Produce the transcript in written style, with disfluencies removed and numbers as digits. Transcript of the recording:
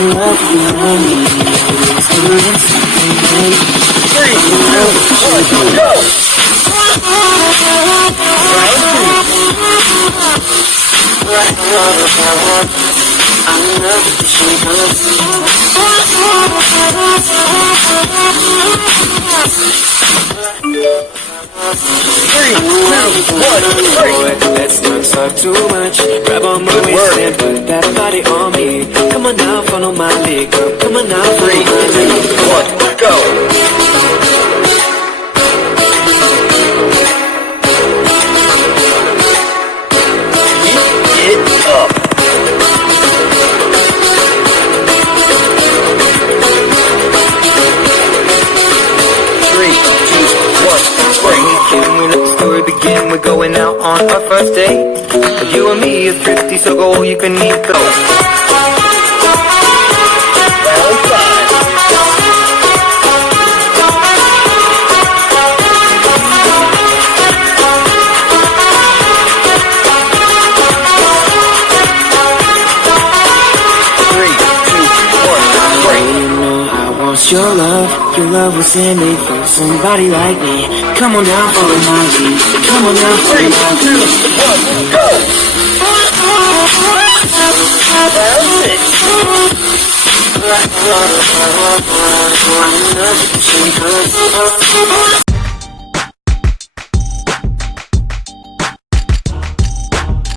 love you, it's doing something great. 3, 2, 1, go! Let's not talk too much. Grab on my waist and put that body on me. Come on now, follow my lead, girl. Come on now, 3, 2, 1, go! Keep it up. Can we let the story begin? We're going out on our first date. But you and me is thrifty, so go all you can eat. Go. Your love was handmade for somebody like me. Come on down, follow my lead. Come on down, follow my lead. 3, 2, 1, go!